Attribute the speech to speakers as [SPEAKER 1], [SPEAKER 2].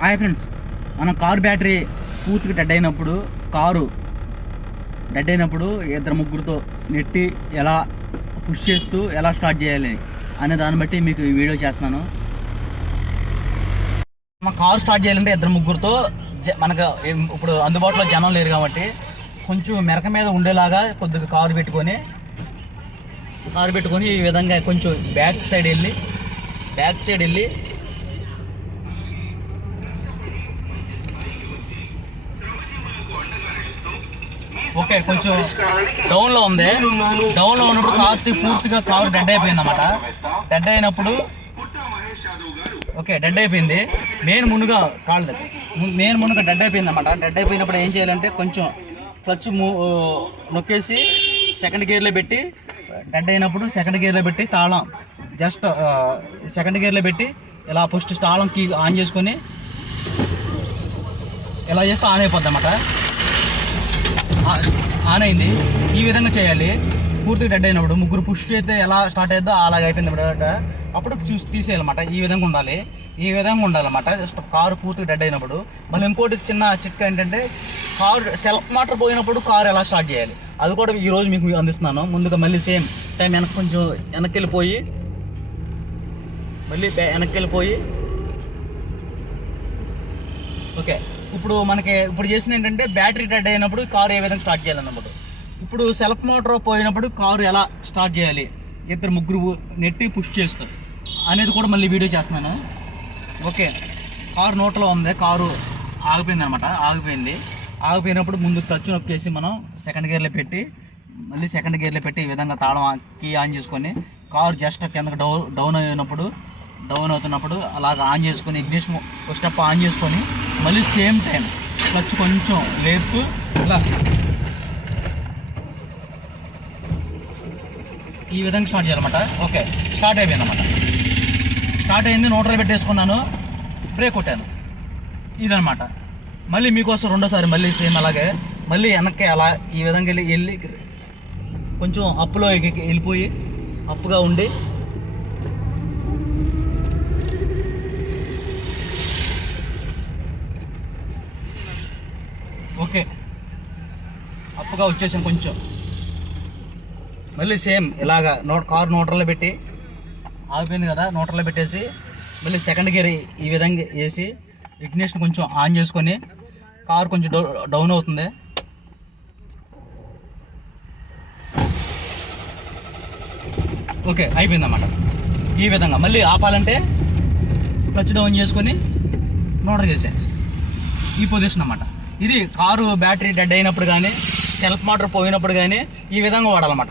[SPEAKER 1] Hi friends మనం car battery పూర్తిగా dead అయినప్పుడు కారు డెడ్ అయినప్పుడు ఇద్దరు ముగ్గురుతో నెట్టి ఎలా పుష్ చేస్తూ ఎలా స్టార్ట్ చేయాలి అనే దాన్ని బట్టి మీకు ఈ వీడియో చేస్తున్నాను. మన కారు స్టార్ట్ చేయాలంటే ఇద్దరు ముగ్గురుతో జ- మనకు ఇప్పుడు అందుబాటులో జనం లేరు కాబట్టి కొంచెం మెరక మీద ఉండేలాగా కొద్దిగా కారు పెట్టుకొని కారు పెట్టుకొని ఈ విధంగా కొంచెం బ్యాక్ సైడ్ వెళ్ళి బ్యాక్ సైడ్ వెళ్ళి ఓకే కొంచెం డౌన్లో ఉంది. డౌన్లో ఉన్నప్పుడు కార్ పూర్తిగా కారు డెడ్ అయిపోయింది అనమాట డెడ్ అయినప్పుడు ఓకే డెడ్ అయిపోయింది. మెయిన్ మునుగా కాళ్ళు మెయిన్ మునుగా డెడ్ అయిపోయింది అనమాట డెడ్ అయిపోయినప్పుడు ఏం చేయాలంటే కొంచెం క్లచ్ నొక్కేసి సెకండ్ గేర్లో పెట్టి డెడ్ అయినప్పుడు సెకండ్ గేర్లో పెట్టి తాళం జస్ట్ సెకండ్ గేర్లో పెట్టి ఇలా ఫస్ట్ తాళం కీ ఆన్ చేసుకొని ఇలా చేస్తే ఆన్ అయిపోద్ది అనమాట ఆన్ అయింది ఈ విధంగా చేయాలి. పూర్తిగా డెడ్ అయినప్పుడు ముగ్గురు పుష్ చేస్తే ఎలా స్టార్ట్ అయిద్దో అలాగ అయిపోయింది ఇప్పుడు అప్పుడు చూసి తీసేయాలన్నమాట. ఈ విధంగా ఉండాలి. ఈ విధంగా ఉండాలన్నమాట. జస్ట్ కారు పూర్తిగా డెడ్ అయినప్పుడు. మళ్ళీ ఇంకోటి చిన్న చిట్కా ఏంటంటే కారు సెల్ఫ్ మోటార్ పోయినప్పుడు కారు ఎలా స్టార్ట్ చేయాలి. అది కూడా ఈ రోజు మీకు అందిస్తున్నాను. ముందుగా మళ్ళీ సేమ్ టైం వెనక్కి కొంచెం వెనక్కి వెళ్ళిపోయి మళ్ళీ వెనక్కి వెళ్ళిపోయి ఓకే. ఇప్పుడు మనకి ఇప్పుడు చేసింది ఏంటంటే బ్యాటరీ డెడ్ అయినప్పుడు కారు ఏ విధంగా స్టార్ట్ చేయాలన్నమాట ఇప్పుడు సెల్ఫ్ మోటార్ పోయినప్పుడు కారు ఎలా స్టార్ట్ చేయాలి? ఇద్దరు ముగ్గురు నెట్టి పుష్ చేస్తారు. అనేది కూడా మళ్ళీ వీడియో చేస్తున్నాను. ఓకే. కారు నోట్లో ఉంది. కారు ఆగిపోయింది అనమాట ఆగిపోయింది. ఆగిపోయినప్పుడు ముందు టచ్ నొక్కేసి మనం సెకండ్ గేర్లో పెట్టి మళ్ళీ సెకండ్ గేర్లో పెట్టి ఈ విధంగా తాళం కీ ఆన్ చేసుకొని కారు జస్ట్ కిందకి డౌ డౌన్ అయినప్పుడు డౌన్ అవుతున్నప్పుడు అలాగ ఆన్ చేసుకొని ఇగ్నిషన్ స్టెప్ ఆన్ చేసుకొని మళ్ళీ సేమ్ టైం క్లచ్ కొంచెం లేపుతూ ఇలా. ఈ విధంగా స్టార్ట్ చేయాలన్నమాట. ఓకే స్టార్ట్ అయిపోయింది అనమాట స్టార్ట్ అయింది నోట్లో పెట్టేసుకున్నాను బ్రేక్ కొట్టాను. ఇదనమాట మళ్ళీ మీకోసం రెండోసారి మళ్ళీ సేమ్ అలాగే మళ్ళీ వెనక్కి అలా ఈ విధంగా వెళ్ళి వెళ్ళి కొంచెం అప్పులో వెళ్ళిపోయి అప్పుగా ఉండి ఓకే. అప్పుగా వచ్చేసాం కొంచెం. మళ్ళీ సేమ్ ఇలాగా నో కారు నోటర్లో పెట్టి ఆగిపోయింది కదా నోటర్లో పెట్టేసి మళ్ళీ సెకండ్ గేర్ ఈ విధంగా వేసి ఇగ్నిషన్ కొంచెం ఆన్ చేసుకొని కారు కొంచెం డౌ డౌన్ అవుతుంది. ఓకే అయిపోయిందన్నమాట. ఈ విధంగా మళ్ళీ ఆపాలంటే క్లచ్ డౌన్ చేసుకొని మోటార్ చేసే ఈ పొజిషన్ అన్నమాట. ఇది కారు బ్యాటరీ డెడ్ అయినప్పుడు కానీ సెల్ఫ్ మోటార్ పోయినప్పుడు కానీ ఈ విధంగా వాడాలన్నమాట.